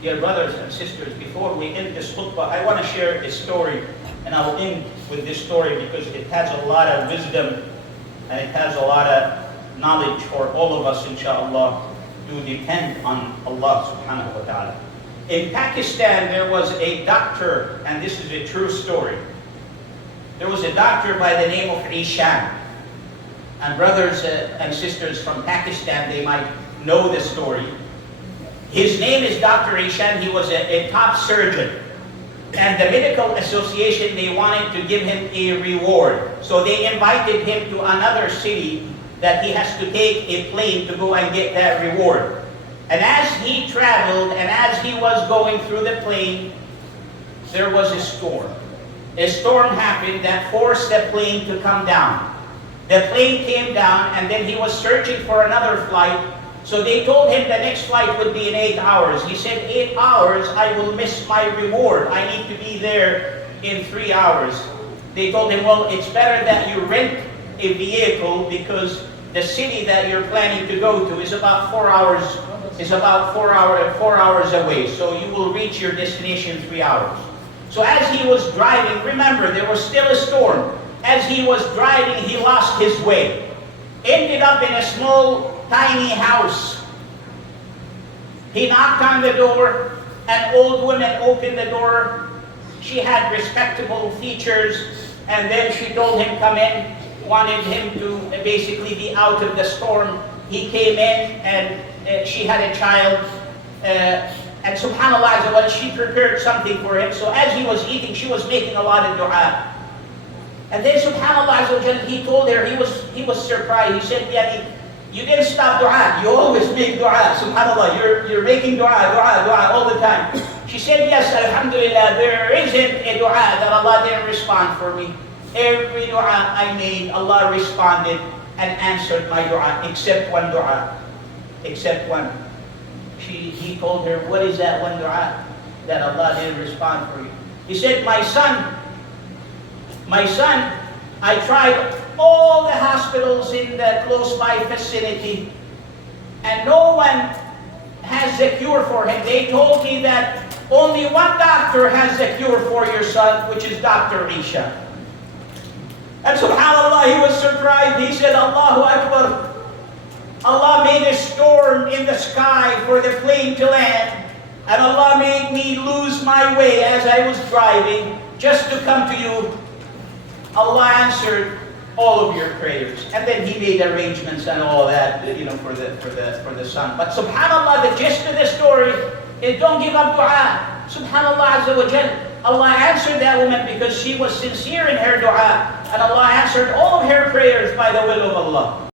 Dear brothers and sisters, before we end this khutbah, I want to share a story, and I will end with this story because it has a lot of wisdom and it has a lot of knowledge for all of us, inshallah, to depend on Allah subhanahu wa ta'ala. In Pakistan, there was a doctor, and this is a true story. There was a doctor by the name of Ishan. And brothers and sisters from Pakistan, they might know the story. His name is Dr. Ishan. He was a top surgeon. And the medical association, they wanted to give him a reward. So they invited him to another city that he has to take a plane to go and get that reward. And as he traveled and as he was going through the plane, there was a storm. A storm happened that forced the plane to come down. The plane came down, and then he was searching for another flight. So they told him the next flight would be in 8 hours. He said, 8 hours, I will miss my reward. I need to be there in 3 hours. They told him, well, it's better that you rent a vehicle because the city that you're planning to go to is about 4 hours, away. So you will reach your destination in 3 hours. So as he was driving, remember, there was still a storm. As he was driving, he lost his way. Ended up in a small, tiny house. He knocked on the door. An old woman opened the door. She had respectable features, and then she told him come in, wanted him to basically be out of the storm. He came in, and she had a child, and subhanAllah, she prepared something for him. So as he was eating, she was making a lot of dua. And then subhanAllah, he told her, he was surprised. He said, yeah, you didn't stop dua. You always make dua. SubhanAllah, you're making dua all the time. She said, yes, alhamdulillah, there isn't a dua that Allah didn't respond for me. Every dua I made, Allah responded and answered my dua, except one dua. Except one. He told her, what is that one dua that Allah didn't respond for you? He said, my son, I tried all the hospitals in the close by vicinity, and no one has a cure for him. They told me that only one doctor has a cure for your son, which is Dr. Isha. And subhanAllah, he was surprised. He said, Allahu Akbar. Allah made a storm in the sky for the plane to land, and Allah made me lose my way as I was driving just to come to you. Allah answered all of your prayers, and then He made arrangements and all that, for the son. But subhanAllah, the gist of the story is don't give up dua. Subhanallah Azza wa Jal. Allah answered that woman because she was sincere in her dua, and Allah answered all of her prayers by the will of Allah.